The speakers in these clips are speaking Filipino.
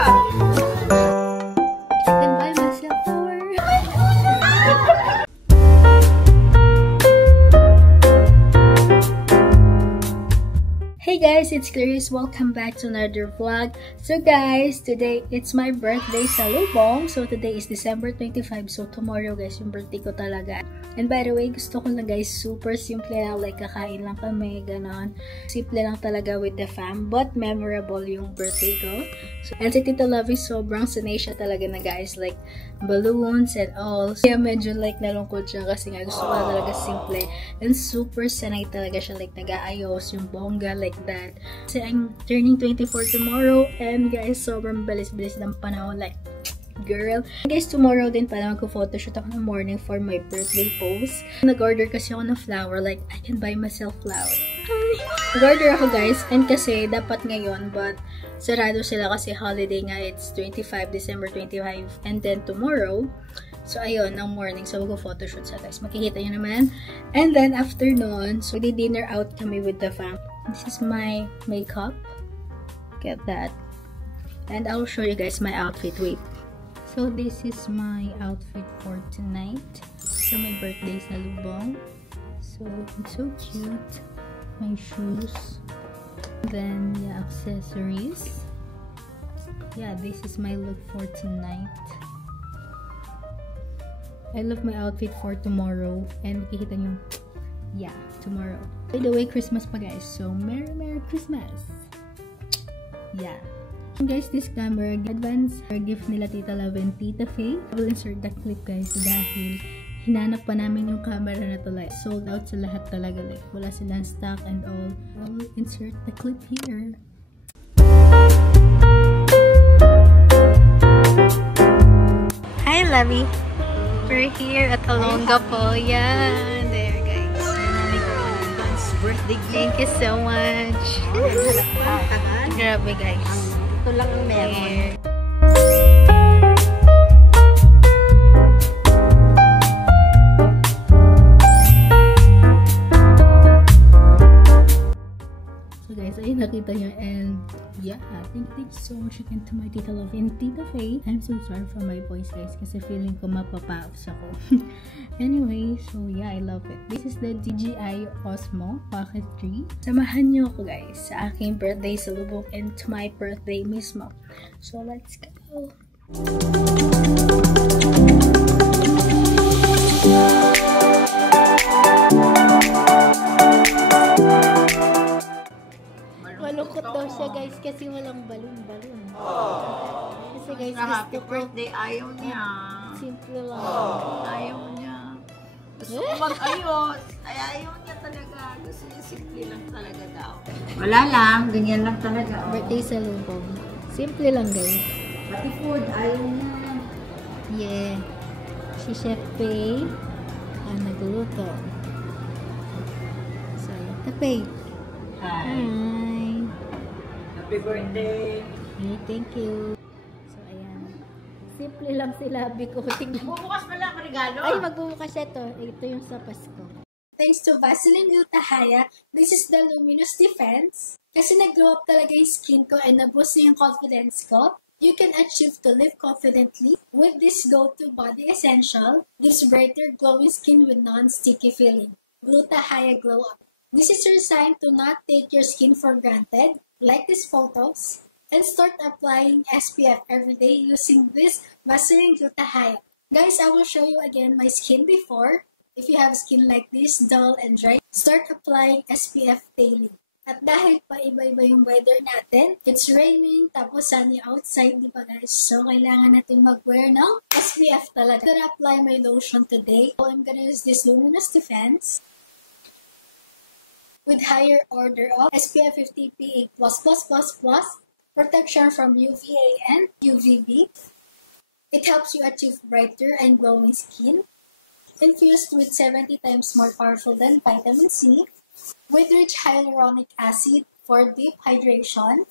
Stand by myself for... Hey guys, it's Clarice. Welcome back to another vlog. So guys, today it's my birthday sa Lubong. So today is December 25. So tomorrow guys, yung birthday ko talaga. And by the way, gusto ko lang guys, super simple lang. Like kakain lang kami, ganon. Simple lang talaga with the fam. But memorable yung birthday ko. So, and si Tita Lovey, sobrang sanay siya talaga na guys. Like balloons and all. Kaya medyo like nalungkot siya kasi nga gusto ko talaga simple. And super sanay talaga siya. Like nag-aayos yung bongga like that. Kasi I'm turning 24 tomorrow. And guys, sobrang bilis-bilis ng panahon. Like, girl. Guys, tomorrow din pala magko-photoshoot ako ng morning for my birthday post. Nag-order kasi ako ng flower. Like, I can buy myself flower. Nag-order ako guys. And kasi dapat ngayon, but sarado sila kasi holiday nga. It's 25, December 25. And then tomorrow, so ayun, ng morning. So magko-photoshoot sa guys. Makikita nyo naman. And then after nun, so di-dinner out kami with the fam. This is my makeup. Get that. And I'll show you guys my outfit. Wait. So this is my outfit for tonight. So my birthday sa Lubong. So it's so cute. My shoes. Then yeah, accessories. Yeah, this is my look for tonight. I love my outfit for tomorrow. And makikita nyo, yeah, tomorrow. By the way, Christmas pa guys. So Merry Christmas. Yeah. Guys, this camera, advance gift nila Tita Love and Tita Faye. I will insert the clip guys dahil hinanap pa namin yung camera na to, like sold out sa lahat talaga, like wala silang stock and all. I will insert the clip here. Hi Lovey! We're here at Olonga po. Yan! There guys. Birthday gift. Thank you so much. Grabe guys. Ito lang ang meron. So guys, ayun nakita nyo. And yeah, thank you so much again to my Tita Love and Tita Faye. I'm so sorry for my voice guys kasi feeling ko mapapaos ako. Anyway, so yeah, I love it. This is the DJI Osmo Pocket 3. Samahan nyo ako guys sa aking birthday sa Lubog and to my birthday mismo. So let's go! Malungkot daw siya guys kasi walang balon-balon. Kasi guys, Happy gusto ko birthday, ayaw niya. simple lang. Ayaw niya. Gusto ko mag-ayos. Ay, ayaw niya talaga. Gusto niya simple lang talaga daw. Wala lang. Ganyan lang talaga. Oh. Birthday sa Lubong. Simple lang guys. Pati food, ayaw niya. Yeah. Si Chef Pei ang nagluluto. So, Tapay. Hi. Hi. Happy birthday. Hey, thank you. So, ayan. Simple lang sila. Ko. Tingnan. Bubukas pala ang regalo. Ay, magbubukas ito. Ito yung sa Pasko. Thanks to Vaseline Gluta-Hya, this is the Luminous Defense. Kasi nag-glow up talaga yung skin ko and naboost na yung confidence ko. You can achieve to live confidently with this go-to body essential. Gives brighter, glowing skin with non-sticky feeling. Gluta-Hya Glow Up. This is your sign to not take your skin for granted. Like these photos. And start applying SPF every day using this Vaseline Gluta-Hya. Guys, I will show you again my skin before. If you have skin like this, dull and dry, start applying SPF daily. At dahil pa iba-iba yung weather natin, it's raining, tapos sunny outside, di ba guys? So, kailangan natin mag-wear ng SPF talaga. I'm gonna apply my lotion today. So, I'm gonna use this Luminous Defense with higher order of SPF 50 PA++++, protection from UVA and UVB. It helps you achieve brighter and glowing skin. Infused with 70 times more powerful than vitamin C. With rich hyaluronic acid for deep hydration.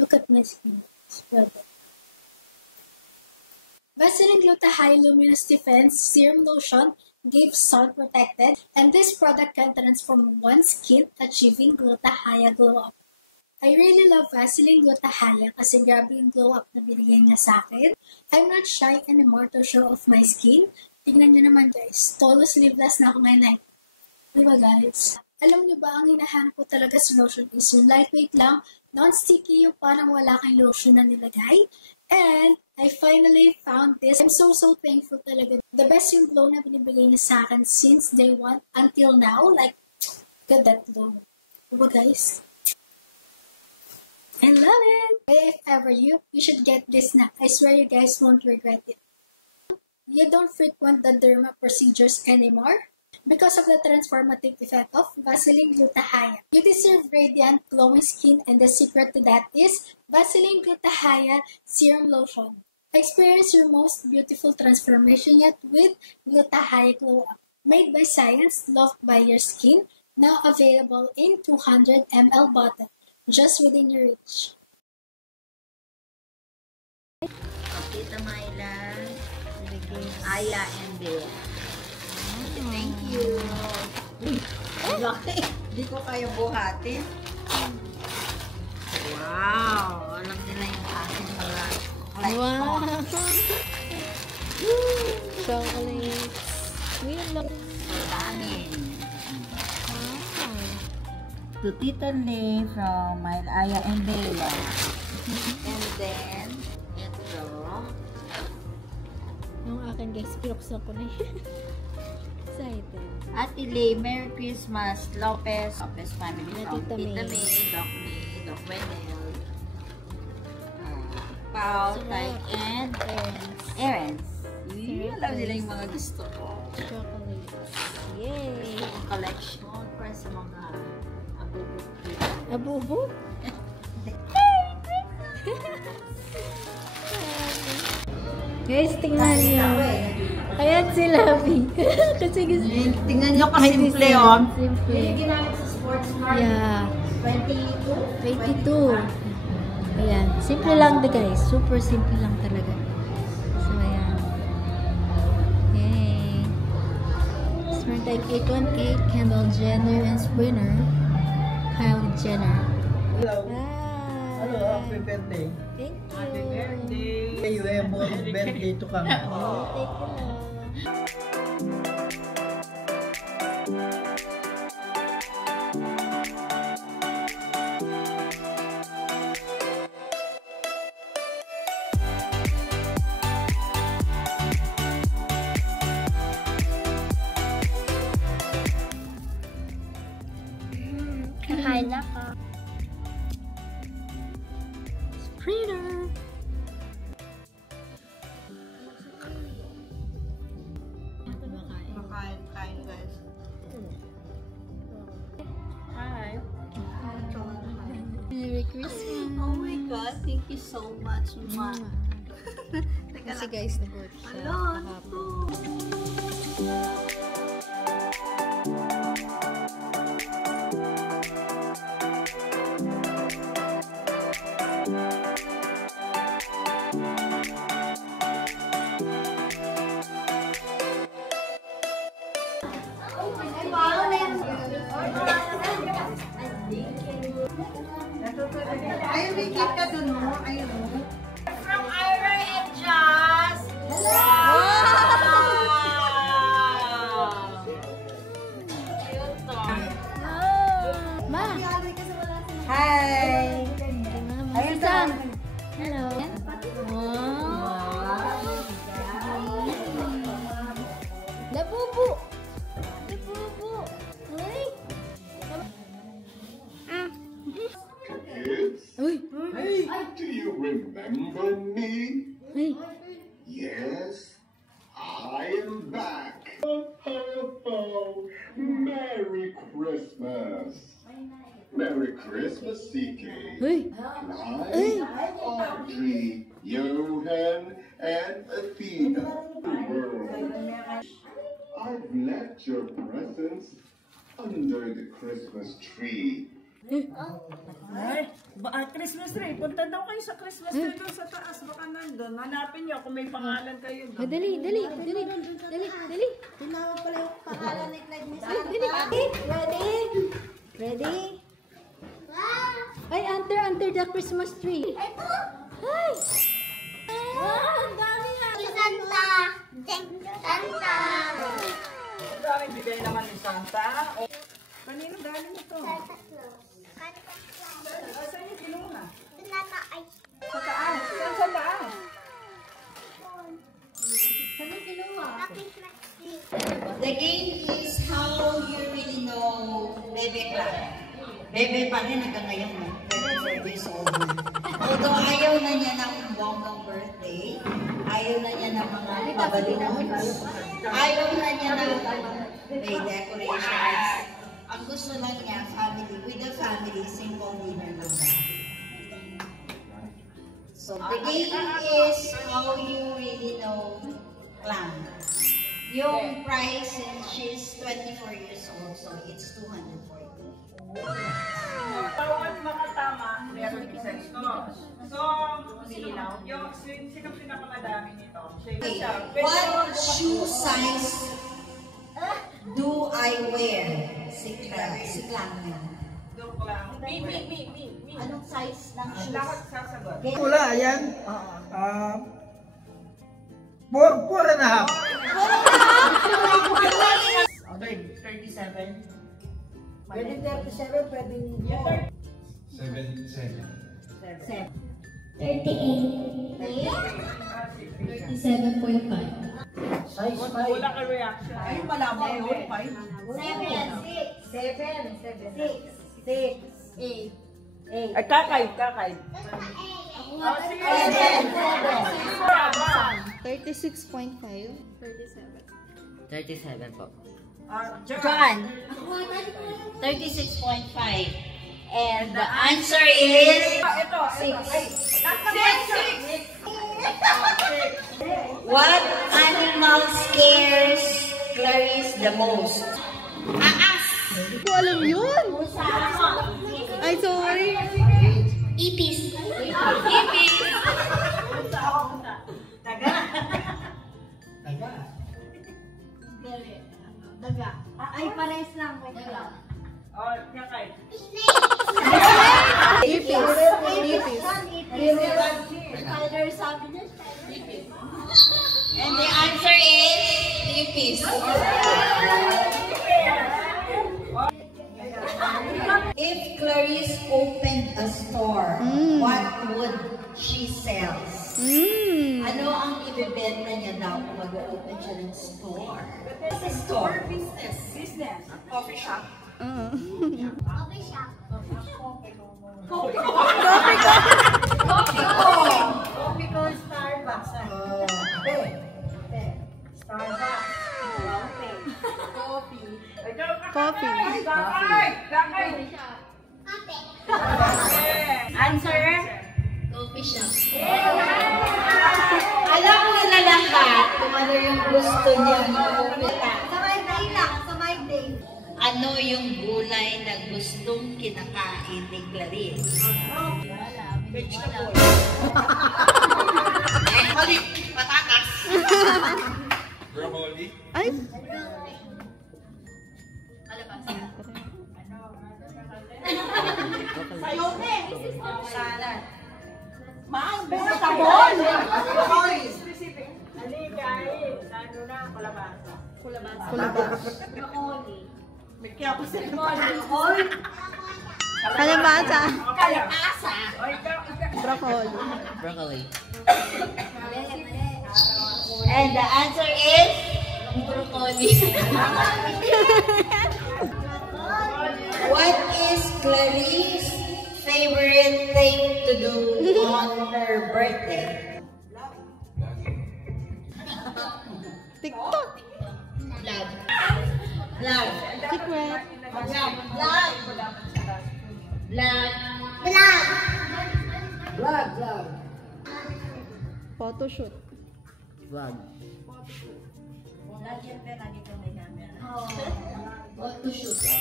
Look at my skin. Spread it. Vaseline Gluta-Hya Luminous Defense Serum Lotion gives sun protected, and this product can transform one's skin, achieving Gluta-Hya Glow Up. I really love Vaseline Gluta-Hya kasi grabe yung glow up na binigay niya sa akin. I'm not shy anymore to show off my skin. Tignan niyo naman guys, tolo sleeveless na ako ngayon. Diba guys? Alam niyo ba, ang hinahanap ko talaga sa lotion is yung lightweight lang, non-sticky, yung parang wala kang lotion na nilagay. And I finally found this. I'm so thankful talaga. The best yung glow na binibigay niya sa akin since day one until now. Like, look at that glow. Diba guys? I love it! If ever you should get this na. I swear you guys won't regret it. You don't frequent the derma procedures anymore because of the transformative effect of Vaseline Gluta-Hya. You deserve radiant, glowing skin, and the secret to that is Vaseline Gluta-Hya Serum Lotion. Experience your most beautiful transformation yet with Gluta-Hya Glow Up. Made by science, loved by your skin, now available in 200 ml bottle, just within your reach. Tita Myla, Aya and Bea. Thank you. Laki. Hindi ko kaya buhatin. Wow! Alam nila yung aking mga Wow! Chocolates. Weird lang. Salamin. To Tita Lay from Aya and Bea. And then, ito. Yung akin guys, pinuksan ko na yun. Excited. Ate Lay, Merry Christmas, Lopez family from Tita Tita May. May, Doc Wenel, Pao, Tay, and Erens. Alam nila yung mga gusto ko. Chocolates. Yay! Collection para sa mga abubo. Abubo? Guys, tingnan niyo. Ayan si Labi. Kasi gusto. Tingnan nyo kasimple, oh. Simple. Yung ginamit sa sports card. Yeah. 22. 22. Ayan. Simple lang de guys. Super simple lang talaga. So, ayan. Yay. Smart Type 818, Kendall Jenner and Sprinter. Kylie Jenner. Hello. Hi. Hello, happy birthday. Thank you. Happy birthday. You have more birthday to come. Oh, thank you lang. Kakain na ka. Sprinter. Kain, guys. Merry Christmas. Oh my God, thank you so much, Ma. Kasi guys, nag-work siya. Hello, kahapon. Ay, may cake ka dun, no? Ayun, no? From Ira and Jazz. Wow! Cute to. Ma! Hi! Ayun Sam! Hello! Wow! Labubo! Labubo! Ay! Kids, Uy! do you remember me? Ay! Yes, I am back. Oh, Merry Christmas. Merry Christmas, CK. Uy! Clyde, Audrey, Johan, and Athena. I've left your presents under the Christmas tree. Ay, Christmas tree. Punta daw kayo sa Christmas tree doon sa taas. Baka nandun. Hanapin nyo kung may pangalan kayo Ah, doon. dali! Dali! Dali! Tinawag pala yung pangalan ni Clyde Dali! Ready? Ready? Ay, enter! under the Christmas tree? Ito! Ay! Wow, ang dami nga! Santa! Santa! Ang daming bigay naman ni Santa. O, kanino galing ito? Santa Claus. Santa Claus. Saan yung kinuha? Tinataay. Sa taas. Saan sa taas? Saan yung kinuha? Sa Christmas tree. The game is how you really know Bebe Clan. Bebe pa rin hanggang ngayon, no? 25 years old. Although ayaw na niya ng bonggang birthday, ayaw na niya ng mga babalinoons, ayaw na niya ng may decorations. Ang gusto lang niya, family, with the family, simple dinner lang ba. So the game is how you really know Clan. Yung price, and she's 24 years old, so it's 240. Bawat makatama, meron isa ito. So, yung sino pinakamadami nito? Siya. What shoe size do I wear? Si Clan yan. Joke lang. Me. Anong size ng shoes? Lahat sasagot. Wala, ayan. 4.5. Okay, 37. Pwede 37, pwede 38. size 5. Wala ka reaction. Ay, malaman yun. 7. Ay, kakay. 36.5. 37 po. John, 36.5. And the answer is 6. What animal scares Clarice the most? Hindi ko alam yun. Ay, sorry. Ipis. Daga. Ay, pares lang. Daga. Oh, kakay. Ipis. Spider sabi niya. And the answer is Ipis. If Clarice opened a store, what would she sell? Ano ang ibebenta niya daw kung mag-open siya ng store? Store. Business. Coffee shop. Coffee shop. Coffee ko, Starbucks. Coffee. Kakay. Answer? Coffee shop. Alam nila lahat kung ano yung gusto niya pumunta. Sa my day lang. Sa my day. Ano yung gulay na gustong kinakain ni Clarice? Vegetable. Halik, patatas. Broccoli. Ay! Salad. Vegetable. Specific. Ali, guys. Ano na, kalabasa. May kaya pa sila. Kalabasa. Kalabasa. Broccoli. And the answer is broccoli. What is Clarice's favorite thing to do on her birthday? TikTok. Vlog. Secret. Vlog. Photoshoot. Vlog. Photoshoot.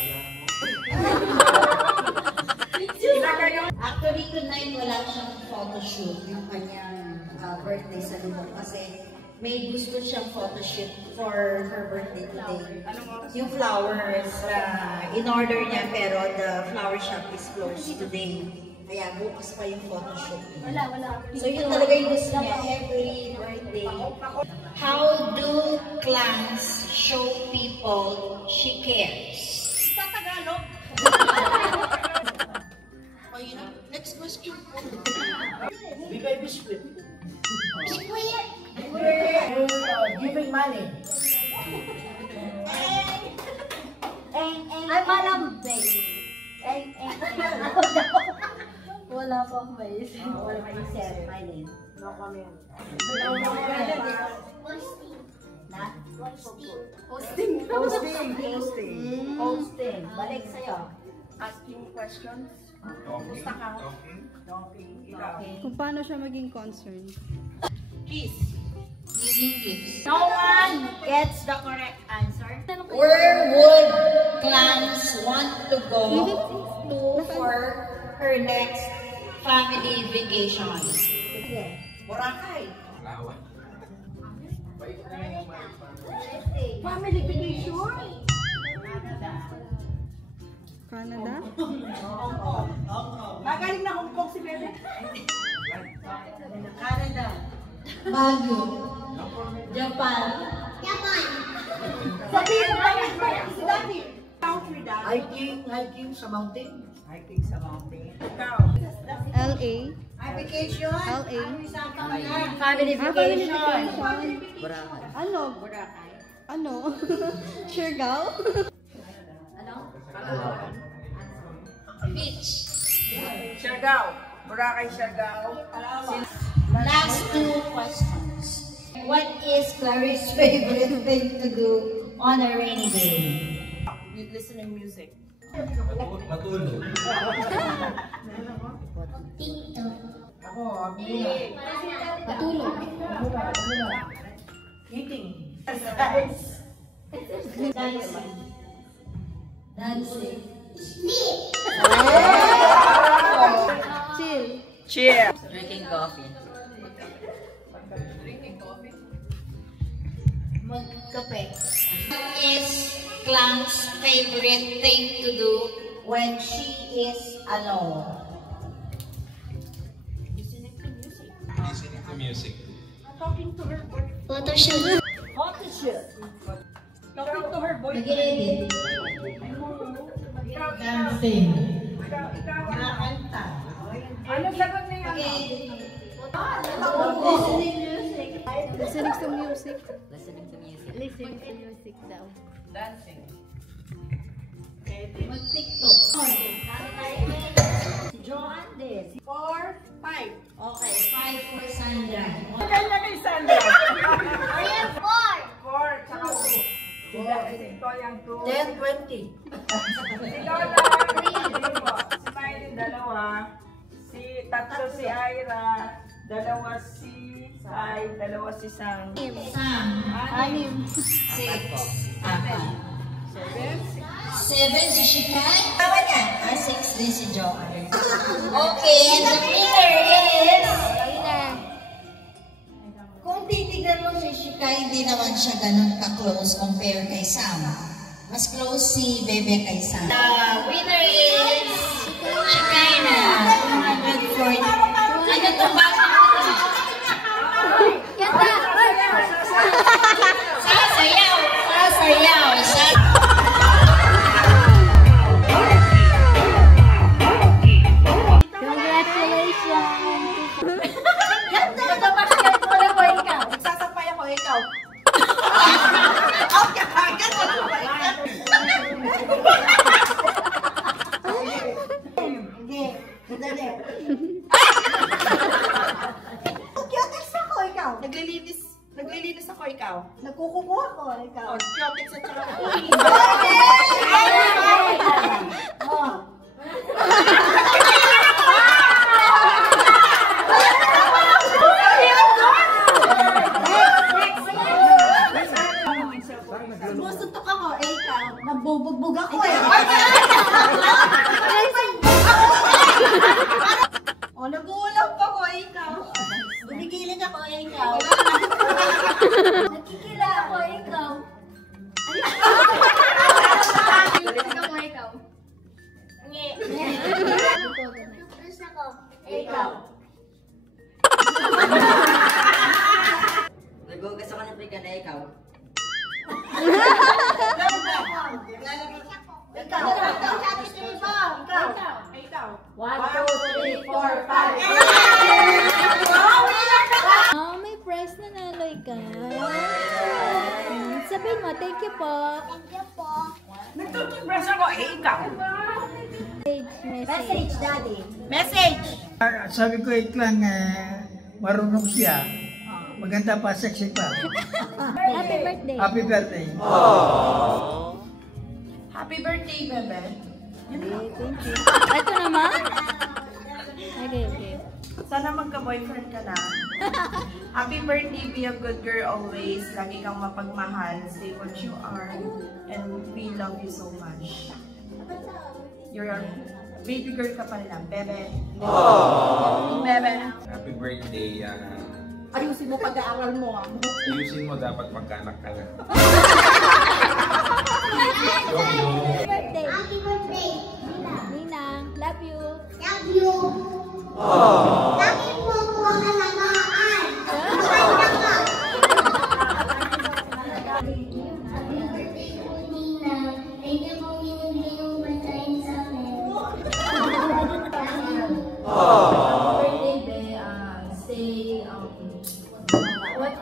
Actually, tonight wala siyang photoshoot yung kanyang birthday sa lubong kasi may gusto siyang photoshoot for her birthday today. Yung flowers, in order niya pero the flower shop is closed today. Kaya bukas pa yung photoshoot. Wala. So yun talaga yung gusto niya every birthday. How do clans show people she cares? Sa Tagalog. Oh, you know, next question. Bigay biscuit. Biscuit! Giving money. Ay, malambing. Wala pa akong maisip. Wala pa yung set, my name. Hosting. Balik sa'yo. Asking questions. Gusto ka? Okay. Ikaw. Kung paano siya maging concerned. Kiss. Giving gifts. No one gets the correct answer. Where would clans want to go to for her next family vacation? Boracay. Family vacation? Canada? Magaling na Hong Kong si Bebe. Canada. Baguio. Japan. Sabihin mo lang si Daddy. Country, Daddy. Hiking sa mountain. Hiking sa mountain. Ikaw. LA? Vacation? LA? Family vacation. Boracay. Ano? Ano? Siargao? Beach. Siargao. Boracay, Siargao. Last two questions. What is Clarice's favorite thing to do on a rainy day? You listen to music. Matulog. Patulog. Eating. Dancing. Chill. Cheer. Drinking coffee. Magkape. What is Clang's favorite thing to do when she is alone? Listening to music. Photoshoot. Photoshoot. Talking to her boyfriend. Nag-edit. Dancing. Nakakanta. Ano sagot niya? Listening music. Listening to music. Listening to music. Listening to music daw. Dancing. Mag-tiktok. Si Joanne din. 4, 5. Okay, 5 for Sandra. Maganda na kay Sandra. Ayan, 4. 4, tsaka 2. Ito yung 2. 10, 20. Si Lola, 3. Si Miley, 2. Tatlo si Ira. 2 si Sai. 2 si Sam. Sam. 6. 7 si Shikai. Tama niya. 6 din si Joanne. Okay, and the winner is... Kung titignan mo si Shikai, hindi naman siya ganun ka-close compare kay Sam. Mas close si Bebe kay Sam. The winner is Shikai na 240. Ano to ba? Sasayaw! Sasayaw! Nagsasampay ako, ikaw. Hindi. Madali. Cute ako, ikaw. Naglilinis ako, ikaw. Nagkukukuha ko. Ikaw. Oh, cute sa tsaka ako. Sumusuntok ako. Ikaw. Nabubugbog ako eh. Oh, naguulam pa ko, ikaw. Gumigiling ako. Ikaw. Nakikila ako. Ikaw. ako. Ikaw. Naghugas ako ng pika na ikaw. Ikaw. 1, 2, 3, 4, 5. Oh, may prize na naloy ka. Sabihin mo, thank you po. Thank you po. Nagtutubras ako, ikaw. Message, Daddy. Message! Sabi ko iklang marunong siya. Maganda pa, sexy pa. Happy birthday. Happy birthday. Happy birthday, bebe. Okay, thank you. Ito naman? Okay, okay. Sana magka-boyfriend ka na. Happy birthday, be a good girl always. Lagi kang mapagmahal. Stay what you are. And we love you so much. You're a baby girl ka pa nila, bebe. Bebe. Happy birthday. Ayusin mo pag-aaral mo. Ayusin mo, dapat magkaanak ka na. Birthday. Happy birthday. Ninang, love you. Love you. Lagi mo ko ang alagaan. Happy birthday po, Ninang. Thank you po, Ninang, yung pagkain sa amin. Birthday, Be. Stay, what?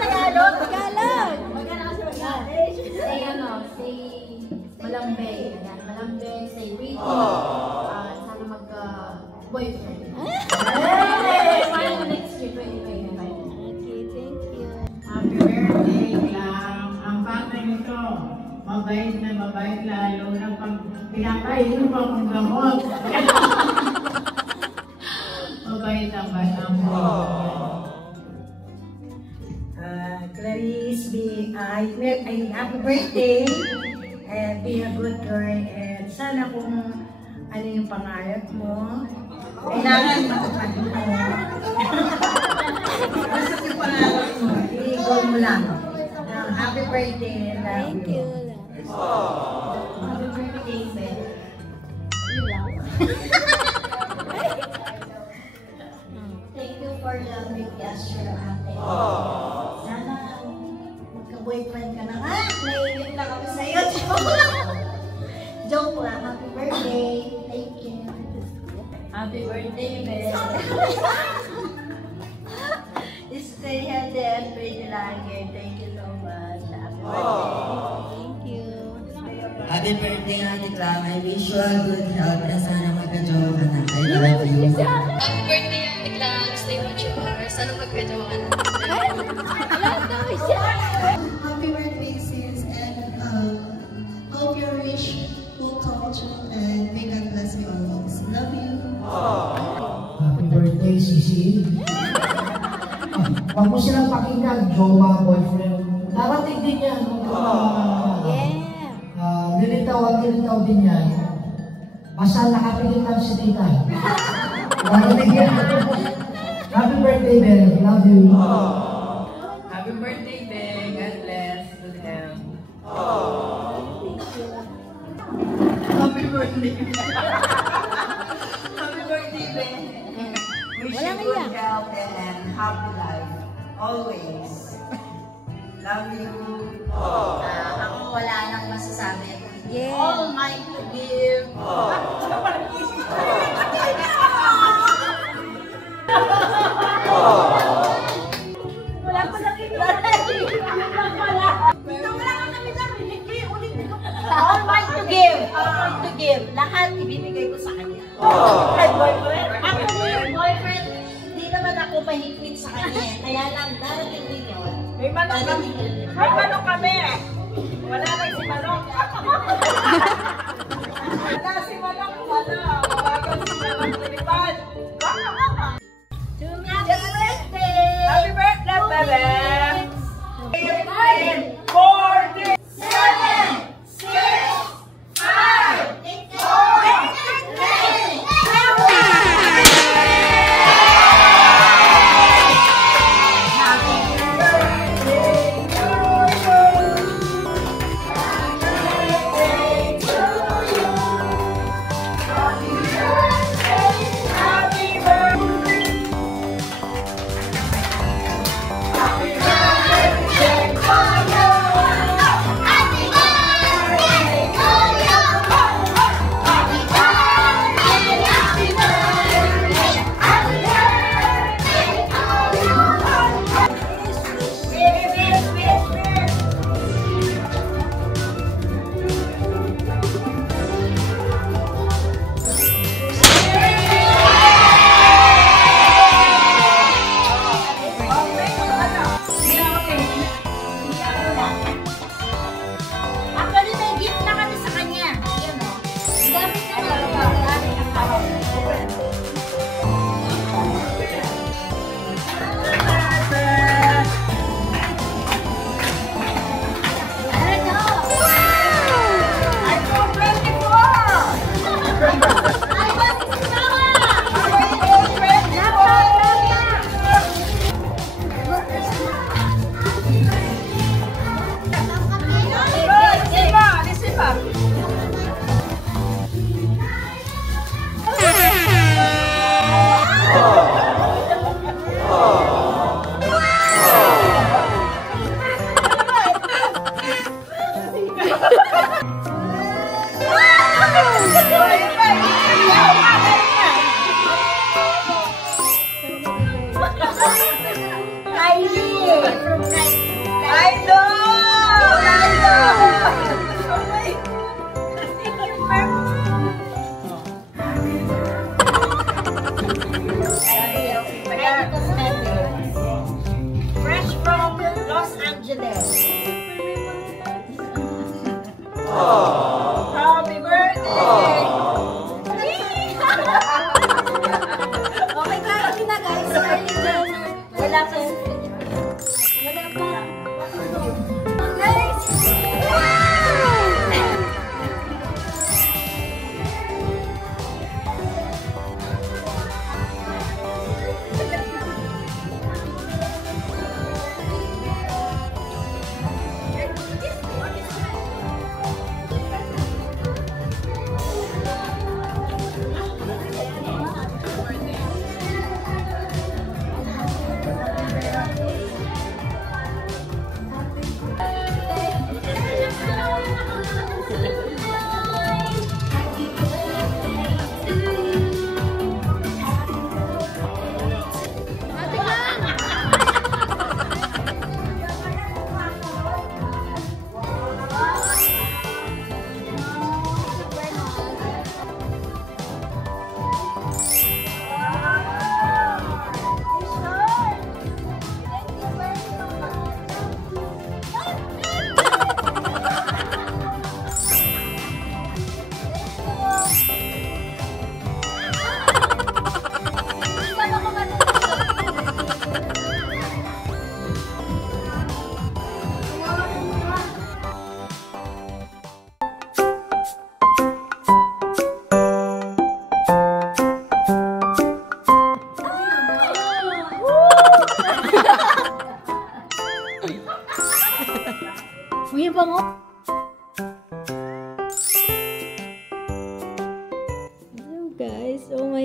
Tagalog. Stay, stay malambe. Ayan, malambe, stay ready. Sana magka-boyfriend. Paano next year, 2025? Okay, thank you. Happy birthday, Clam. Ang bata nito, mabait na mabait lalo na pag pinapainom akong gamot. Mabait ang bata mo. Clarice, happy birthday and be a good girl and sana kung ano yung pangarap mo, kailangan matupad mo. Basta yung pangarap mo, i-goal mo lang. Happy birthday, love Thank you. Happy birthday, Beth. You lang. Thank you for the big gesture, ate. Sana magka-boyfriend ka na nga. Naiinig lang kami sa'yo. Joke lang. Happy birthday. Thank you. Happy birthday, Be. Stay healthy and pretty lagi. Thank you so much. Happy birthday. Thank you. Happy birthday, Ate Clam. I wish you all good health and sana magka-jowa ka na. I love you. Happy birthday, Ate Clam. Stay what you are. Sana magka-jowa ka na. Happy birthday, sis, and hope your wish will come true, and may God bless you always. Love you. Happy birthday, Sisi. Huwag mo silang pakinggan, jowa, boyfriend. Darating din yan. Nilitaw din yan. Basta nakapilit lang si tita. Darating yan. Happy birthday, Ben. Love you. Happy birthday, Be. God bless. Good health. Happy birthday. Happy birthday, Be. Wish you good health and happy life. Always. Love you. Ako wala nang masasabi. Yeah. All mine to give. Wala pa lang ito. All mine to give. All mine to give. Lahat ibibigay ko sa kanya. Actually, boyfriend, hindi naman ako mahigpit sa kanya. Kaya lang, darating din yun. May manok kami. May manok kami. Wala lang si manok. Wala si manok. Wala. Wawagan si manok. Lilipad. Happy birthday! Happy birthday, bebe! 40! 7, 6, 5, 4, 3,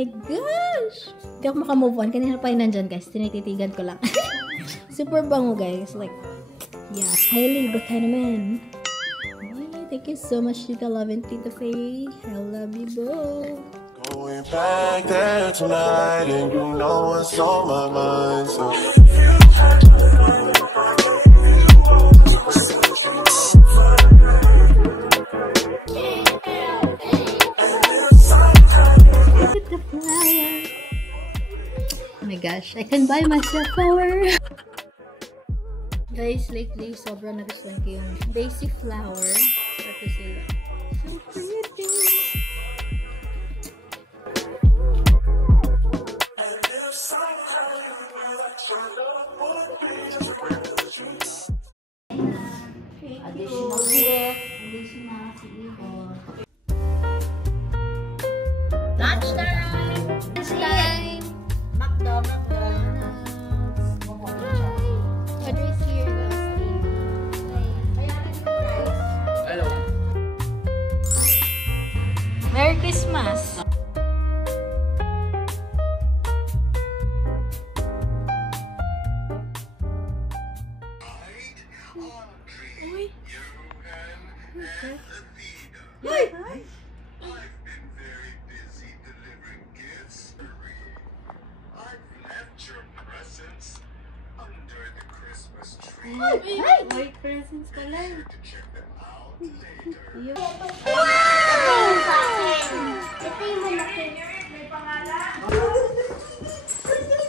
my gosh! Hindi ako makamove on. Kanina pa yun nandyan, guys. Tinititigan ko lang. Super bango, guys. Like, yes. Highly Buchanan. Thank you so much, Tita Love and Tita Faye. I love you both. Going back there tonight, and you know what's on my mind. So. Oh my gosh, I can buy myself flower. Guys, lately, sobrang nagustuhan ko yung basic flower. Ito sila. So pretty! Additional gift. Additional siguro. Lunchtime! Lunchtime! McDonald's. Address here, Hello. Merry Christmas! White presents pala. Ito yung malaki.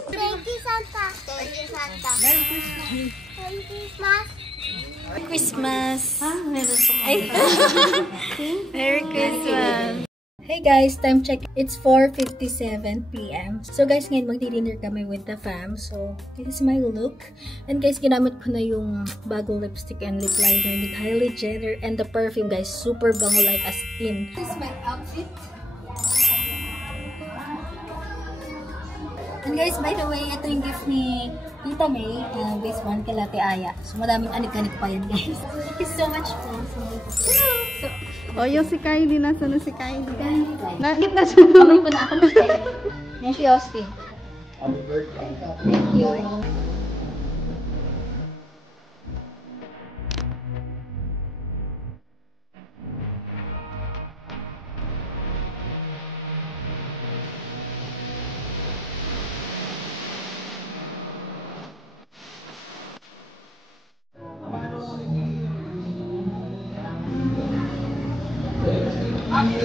Thank you, Santa. Thank you, Santa. Merry Christmas. Merry Christmas. Merry Christmas! Meron pa. Ay! Merry Christmas! Hey guys, time check. It's 4:57 PM. So guys, ngayon magdi-dinner kami with the fam. So, this is my look. And guys, ginamit ko na yung bagong lipstick and lip liner ni Kylie Jenner. And the perfume, guys, super bango like as in. This is my outfit. And guys, by the way, ito yung gift ni Tita May. This one, kay Ate Aya. So, madaming anik-anik pa yan, guys. Thank you so much po. So, yung si Kylie, nasa na si Kylie? Nagip na siya. Kamay ko na ako na siya. Yan si Austin. Happy birthday. Thank you. Happy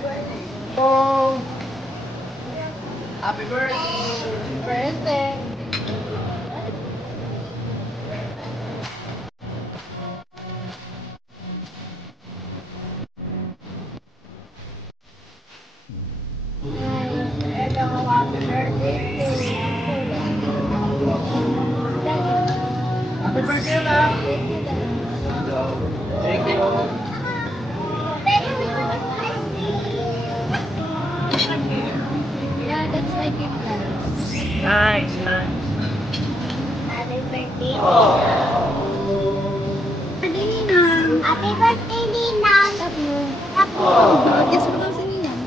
birthday. Oh! Happy birthday! Happy birthday, love! Thank you. Yeah, that's my gift. Nice, nice. Happy birthday. Happy birthday, Ninang. Yes, mo daw si Ninang.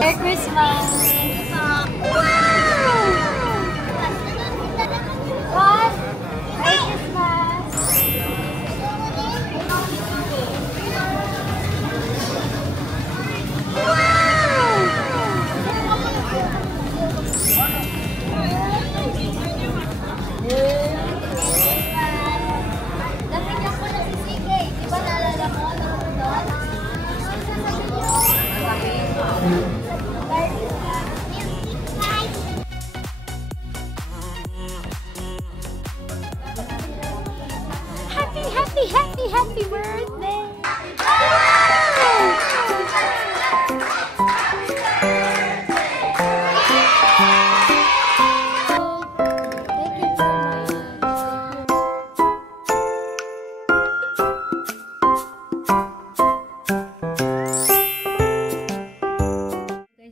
Merry Christmas! What? Merry Christmas. happy birthday!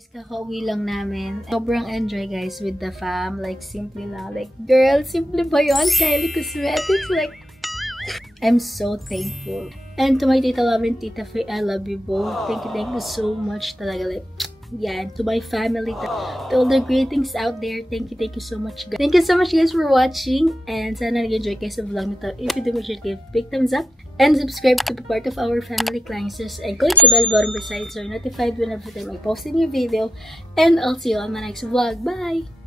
Kakauwi lang namin. Sobrang enjoy guys with the fam. Like simple lang. Like girl, simple ba yun? Kylie Cosmetics. Like I'm so thankful. And to my Tita Love and Tita Faye, I love you both. Thank you so much talaga. Like yeah, and to my family, to all the greetings out there, thank you so much guys. Thank you so much guys for watching. And sana nag-enjoy kayo sa vlog nito. If you do, make sure to give a big thumbs up. And subscribe to be part of our family classes. And click the bell button beside so you're notified whenever I post a new video. And I'll see you on my next vlog. Bye!